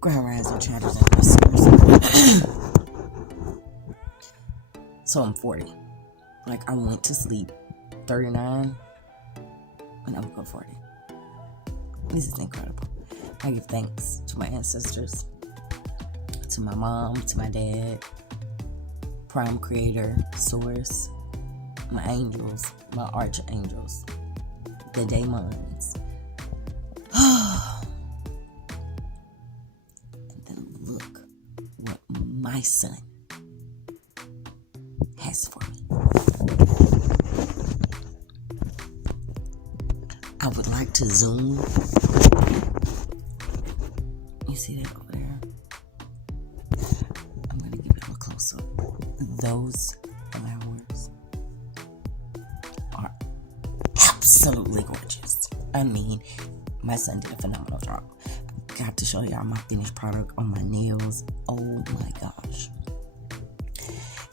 Grand Rising chatters and listeners. So I'm 40. Like, I went to sleep 39 and I woke up 40. This is incredible. I give thanks to my ancestors, to my mom, to my dad, Prime Creator, Source, my angels, my archangels, the daemons. And then look what my son has for me. I would like to zoom. You see that over there? I'm going to give it a close up. Those flowers are absolutely gorgeous. I mean, my son did a phenomenal job. I got to show y'all my finished product on my nails. Oh my gosh.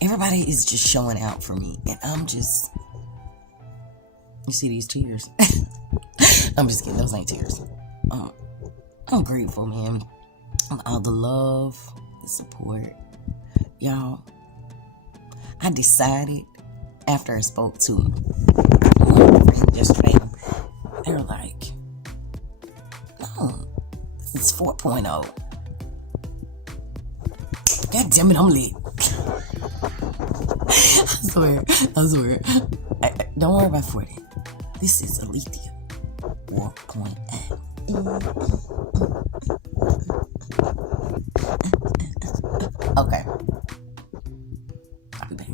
Everybody is just showing out for me, and I'm just... You see these tears? I'm just kidding. Those ain't tears. I'm grateful, man. All the love, the support. Y'all, I decided after I spoke to one of my friends yesterday, they were like, no, it's 4.0. God damn it, I'm lit. I swear. Don't worry about 40. This is Alethea 4.0. Okay. I'll be back.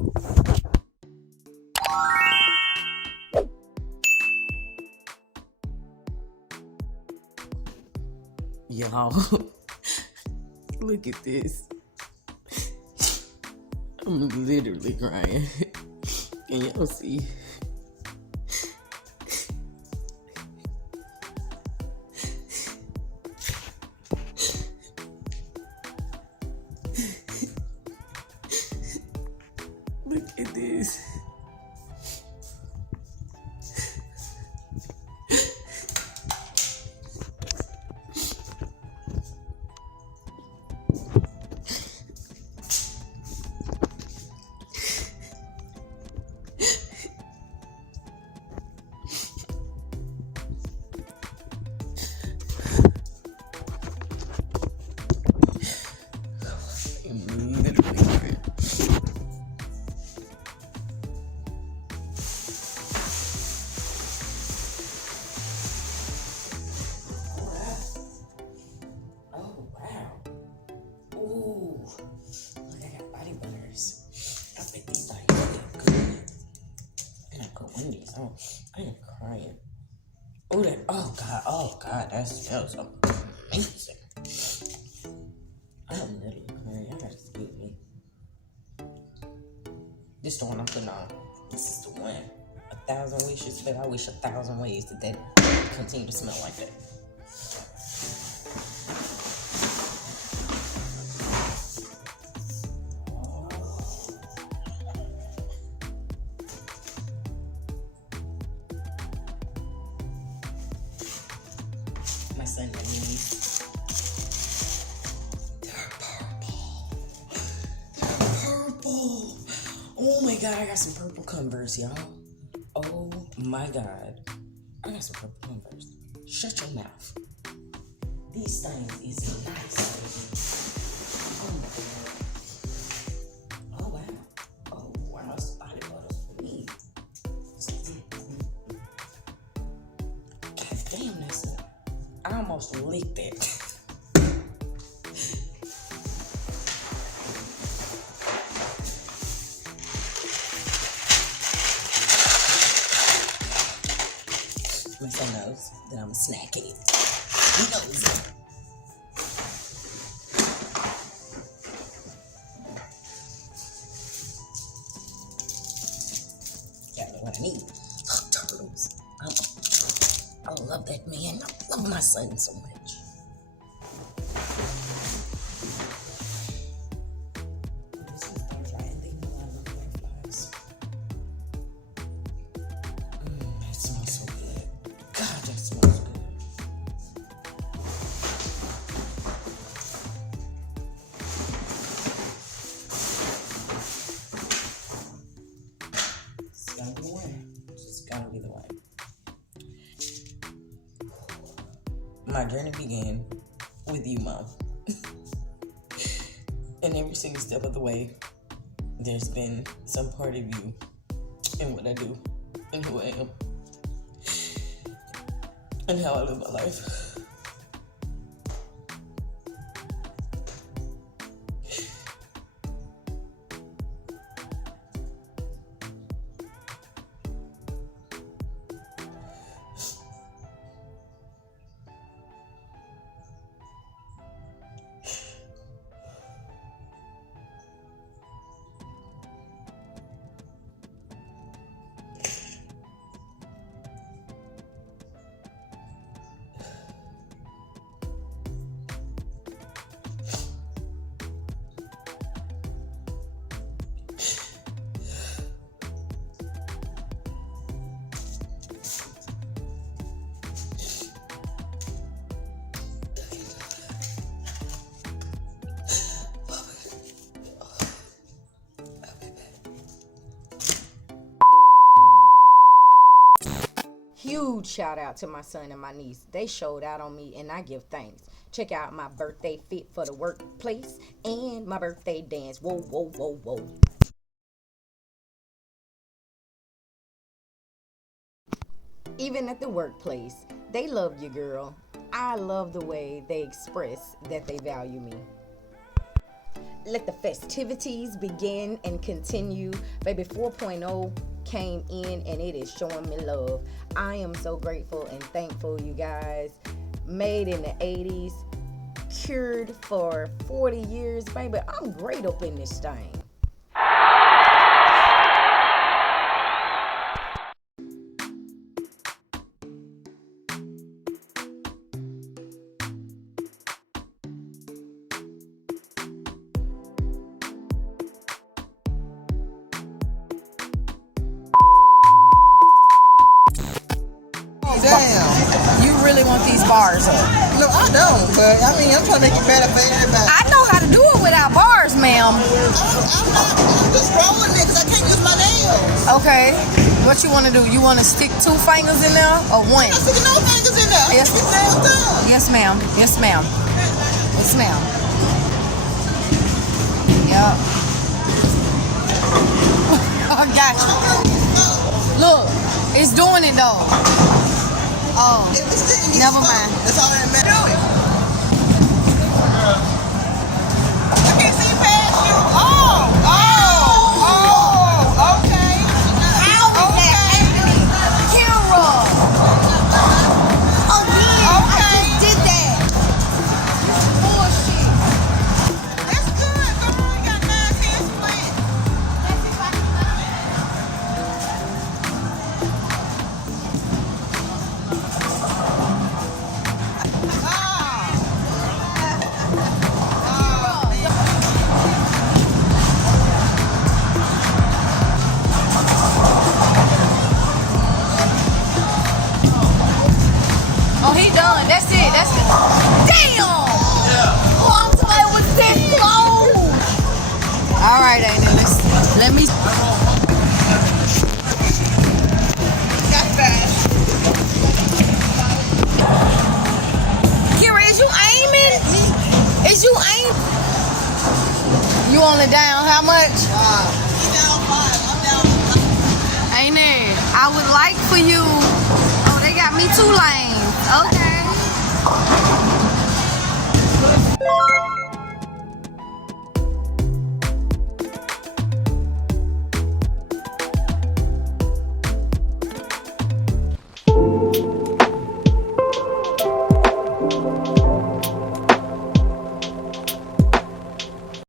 Y'all, look at this. I'm literally crying. Can y'all see? Look at this. I am crying. Oh God, that smells amazing. I'm literally crying. Y'all gotta excuse me. This the one I'm putting on. This is the one. 1,000 wishes, but I wish 1,000 ways that continue to smell like that. My son and me. They're purple. They're purple. Oh my God, I got some purple Converse, y'all. Oh my God. I got some purple Converse. Shut your mouth. These things is nice. Oh my God. Oh wow. Oh wow, it's body butter for me. God damn, that's it. I almost licked it. My son knows that I'm a snacky. He knows it. Got me what I need. Oh, turtles. I love that man. I love my son so much. This is butterfly, and they know I love butterflies. That smells so good. God, that smells good. my journey began with you, Mom. And every single step of the way, there's been some part of you in what I do and who I am and how I live my life. Huge shout out to my son and my niece. They showed out on me and I give thanks. Check out my birthday fit for the workplace and my birthday dance. Whoa, whoa, whoa, whoa. Even at the workplace, they love you, girl. I love the way they express that they value me. Let the festivities begin and continue. Baby 4.0 came in and it is showing me love. I am so grateful and thankful, you guys. Made in the 80s, cured for 40 years, baby. I'm great up in this thing. Damn. You really want these bars up? No, I don't, but I mean, I'm trying to make it better for everybody. I know how to do it without bars, ma'am. I'm just rolling it because I can't use my nails. Okay. What you want to do? You want to stick 2 fingers in there or one? I'm not sticking no fingers in there. Yes. It's nails done. Yes, ma'am. Yes, ma'am. Yes, ma'am. Yep. I got you. Look, it's doing it though. Oh, never mind. That's all that matters. I can't see past you. Okay. How is that happening? Kira! Again, I just did that. Bullshit. That's good. Come on, you got 9 10 split. Oh, he done. That's it. That's it. Damn! Oh, I'm talking with this flow. All right, Aiden. Let me. That's fast. Kira, is you aiming? Is you aiming? You only down how much? He down 5. I'm down 5. Ain't it? I would like for you. Oh, they got me 2 lanes. Okay.